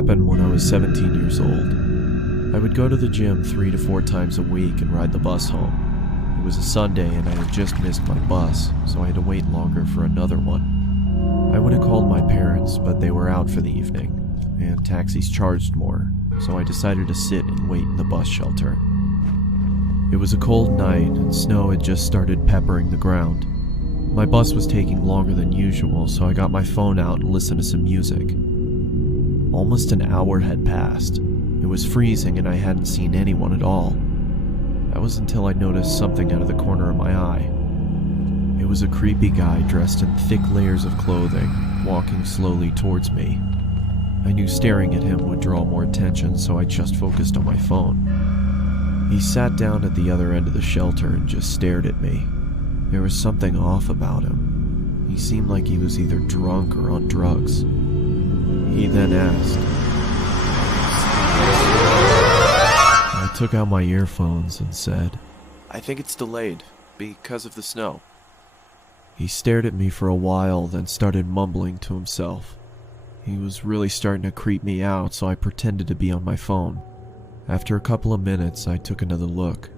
happened when I was 17 years old. I would go to the gym 3 to 4 times a week and ride the bus home. It was a Sunday and I had just missed my bus, so I had to wait longer for another one. I would have called my parents, but they were out for the evening, and taxis charged more, so I decided to sit and wait in the bus shelter. It was a cold night and snow had just started peppering the ground. My bus was taking longer than usual, so I got my phone out and listened to some music. Almost an hour had passed. It was freezing and I hadn't seen anyone at all. That was until I noticed something out of the corner of my eye. It was a creepy guy dressed in thick layers of clothing, walking slowly towards me. I knew staring at him would draw more attention, so I just focused on my phone. He sat down at the other end of the shelter and just stared at me. There was something off about him. He seemed like he was either drunk or on drugs. He then asked. I took out my earphones and said, "I think it's delayed, because of the snow." He stared at me for a while, then started mumbling to himself. He was really starting to creep me out, so I pretended to be on my phone. After a couple of minutes, I took another look.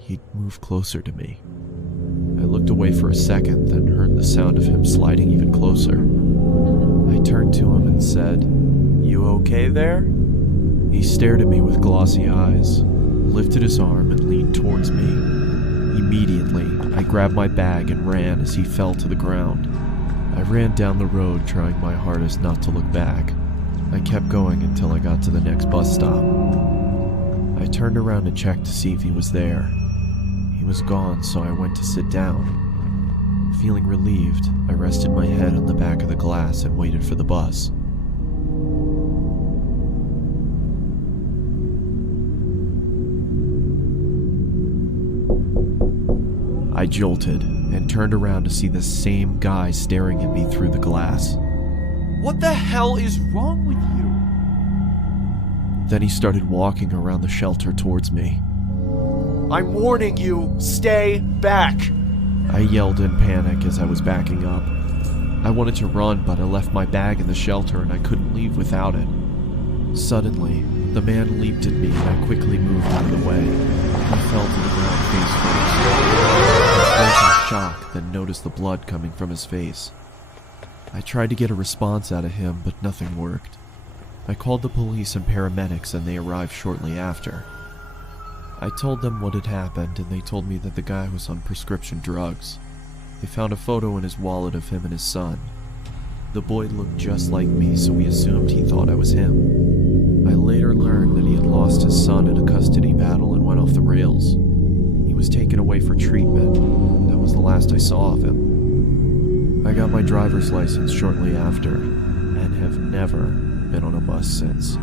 He'd moved closer to me. I looked away for a second, then heard the sound of him sliding even closer. I turned to him and said, "You okay there?" He stared at me with glossy eyes, lifted his arm and leaned towards me. Immediately, I grabbed my bag and ran as he fell to the ground. I ran down the road, trying my hardest not to look back. I kept going until I got to the next bus stop. I turned around to check to see if he was there. He was gone, so I went to sit down. Feeling relieved, I rested my head on the back of the glass and waited for the bus. I jolted and turned around to see the same guy staring at me through the glass. What the hell is wrong with you? Then he started walking around the shelter towards me. I'm warning you, stay back! I yelled in panic as I was backing up. I wanted to run, but I left my bag in the shelter and I couldn't leave without it. Suddenly, the man leaped at me and I quickly moved out of the way. He fell to the ground face first. I froze in shock, then noticed the blood coming from his face. I tried to get a response out of him, but nothing worked. I called the police and paramedics and they arrived shortly after. I told them what had happened and they told me that the guy was on prescription drugs. They found a photo in his wallet of him and his son. The boy looked just like me, so we assumed he thought I was him. I later learned that he had lost his son in a custody battle and went off the rails. He was taken away for treatment. That was the last I saw of him. I got my driver's license shortly after and have never been on a bus since.